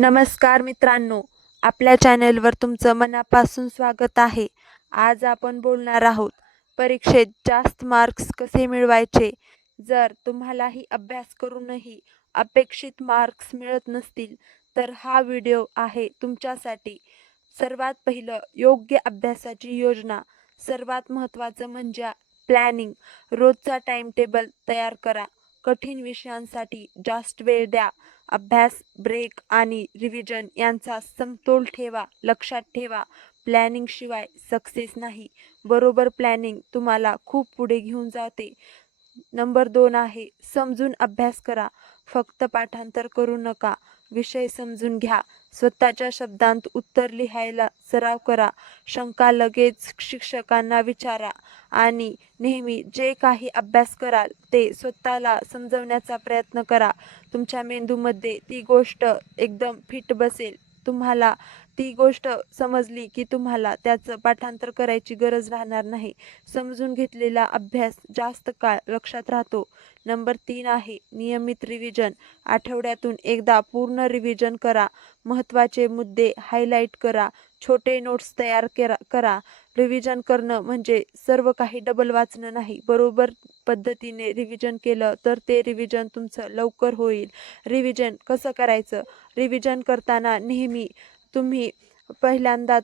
नमस्कार मित्रांनो, आपल्या चॅनेलवर तुमचं मनापासून स्वागत आहे. आज आपण बोलणार आहोत परीक्षेत जास्त मार्क्स कसे मिळवायचे. जर तुम्हालाही अभ्यास करूनही अपेक्षित मार्क्स मिळत नसतील तर हा व्हिडिओ आहे तुमच्यासाठी. सर्वात पहिलं, योग्य अभ्यासाची योजना. सर्वात महत्त्वाचं म्हणजे प्लॅनिंग. रोजचा टाइम टेबल तयार करा. कठीण विषयांसाठी जास्त वेळ द्या. अभ्यास, ब्रेक आणि रिव्हिजन यांचा समतोल ठेवा. लक्षात ठेवा, प्लॅनिंग शिवाय सक्सेस नाही. बरोबर प्लॅनिंग तुम्हाला खूप पुढे घेऊन जाते. नंबर 2 आहे समजून अभ्यास करा. फक्त पाठांतर करू नका, विषय समजून घ्या. स्वतःच्या शब्दांत उत्तर लिहायला सराव करा. शंका लगेच शिक्षकांना विचारा आणि नेहमी जे काही अभ्यास कराल ते स्वतःला समजवण्याचा प्रयत्न करा. तुमच्या मेंदूमध्ये ती गोष्ट एकदम फिट बसेल. तुम्हाला ती गोष्ट समजली की तुम्हाला त्याचं पाठांतर करायची गरज राहणार नाही. समजून घेतलेला अभ्यास जास्त काळ लक्षात राहतो. नंबर 3 आहे नियमित रिव्हिजन. आठवड्यातून एकदा पूर्ण रिव्हिजन करा. महत्त्वाचे मुद्दे हायलाईट करा. छोटे नोट्स तयार करा. रिव्हिजन करणं म्हणजे सर्व काही डबल वाचणं नाही. बरोबर पद्धतीने रिव्हिजन केलं तर ते रिव्हिजन तुमचं लवकर होईल. रिव्हिजन कसं करायचं? रिव्हिजन करताना नेहमी तुम्ही पहिल्यांदा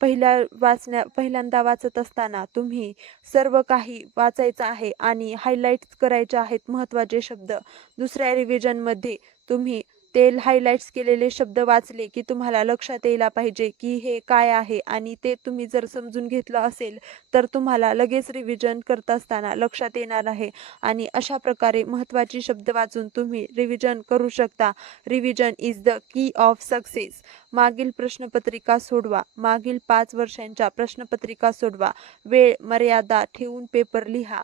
पहिल्यांदा वाचत असताना तुम्ही सर्व काही वाचायचं आहे आणि हायलाइट्स करायचे आहेत महत्त्वाचे शब्द. दुसऱ्या रिव्हिजनमध्ये तुम्ही ते हायलाइट्स केलेले शब्द वाचले की तुम्हाला लक्षात यायला पाहिजे की हे काय आहे आणि ते तुम्ही जर समजून घेतलं असेल तर तुम्हाला लगेच रिव्हिजन करत असताना लक्षात येणार आहे. आणि अशा प्रकारे महत्त्वाचे शब्द वाचून तुम्ही रिव्हिजन करू शकता. Revision is the key of success. मागील प्रश्नपत्रिका सोडवा. मागील 5 वर्षांच्या प्रश्नपत्रिका सोडवा. वेळ मर्यादा ठेवून पेपर लिहा.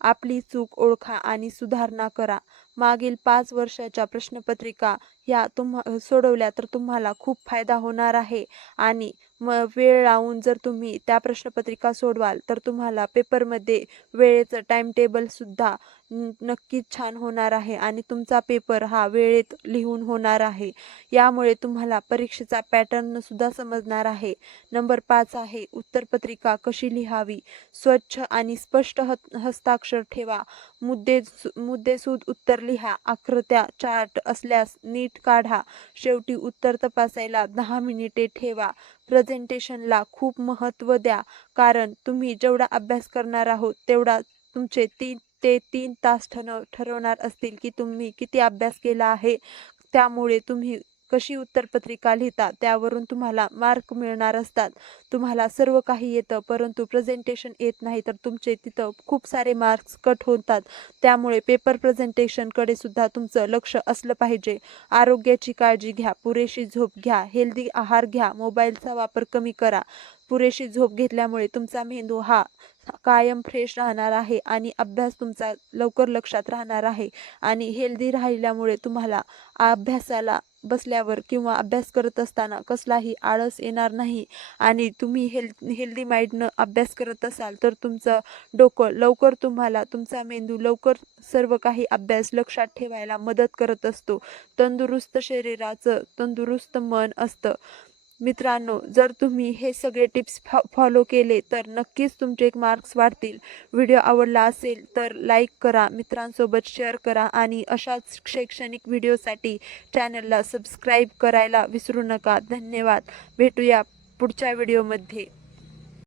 आपली चूक ओळखा आणि सुधारणा करा. मागील 5 वर्षाच्या प्रश्नपत्रिका ह्या सोडवल्या तर तुम्हाला खूप फायदा होणार आहे. आणि वेळ लावून जर तुम्ही त्या प्रश्नपत्रिका सोडवाल तर तुम्हाला पेपरमध्ये वेळेचं टाइम टेबल सुद्धा नक्कीच छान होणार आहे आणि तुमचा पेपर हा वेळेत लिहून होणार आहे. यामुळे तुम्हाला परीक्षेचा पॅटर्न सुद्धा समजणार आहे. नंबर 5 आहे उत्तरपत्रिका कशी लिहावी. स्वच्छ आणि स्पष्ट हस्ताक्षर ठेवा. मुद्देसूद उत्तर लिहा. आकृत्या, चार्ट असल्यास नीट काढा. शेवटी उत्तर तपासायला 10 मिनिटे ठेवा. प्रेझेंटेशनला खूप महत्त्व द्या, कारण तुम्ही जेवढा अभ्यास करणार आहोत तेवढा तुमचे 3 तास ठरवणार असतील की तुम्ही किती अभ्यास केला आहे. त्यामुळे तुम्ही कशी उत्तरपत्रिका लिहिता त्यावरून तुम्हाला मार्क मिळणार असतात. तुम्हाला सर्व काही येतं परंतु प्रेझेंटेशन येत नाही तर तुमचे तिथं खूप सारे मार्क्स कट होतात. त्यामुळे पेपर प्रेझेंटेशनकडे सुद्धा तुमचं लक्ष असलं पाहिजे. आरोग्याची काळजी घ्या. पुरेशी झोप घ्या. हेल्दी आहार घ्या. मोबाईलचा वापर कमी करा. पुरेशी झोप घेतल्यामुळे तुमचा मेंदू हा कायम फ्रेश राहणार आहे आणि अभ्यास तुमचा लवकर लक्षात राहणार आहे. आणि हेल्दी राहिल्यामुळे तुम्हाला अभ्यासाला बसल्यावर किंवा अभ्यास करत असताना कसलाही आळस येणार नाही. आणि तुम्ही हेल्दी माइंडनं अभ्यास करत असाल तर तुमचं डोकं लवकर, तुम्हाला तुमचा मेंदू लवकर सर्व काही अभ्यास लक्षात ठेवायला मदत करत असतो. तंदुरुस्त शरीराचं तंदुरुस्त मन असतं. मित्रांनो, जर तुम्ही हे सगळे टिप्स फॉलो केले तर नक्कीच तुमचे मार्क्स वाढतील. व्हिडिओ आवडला असेल तर लाईक करा, मित्रांसोबत शेअर करा आणि अशाच शैक्षणिक व्हिडिओसाठी चॅनलला सबस्क्राईब करायला विसरू नका. धन्यवाद. भेटूया पुढच्या व्हिडिओमध्ये.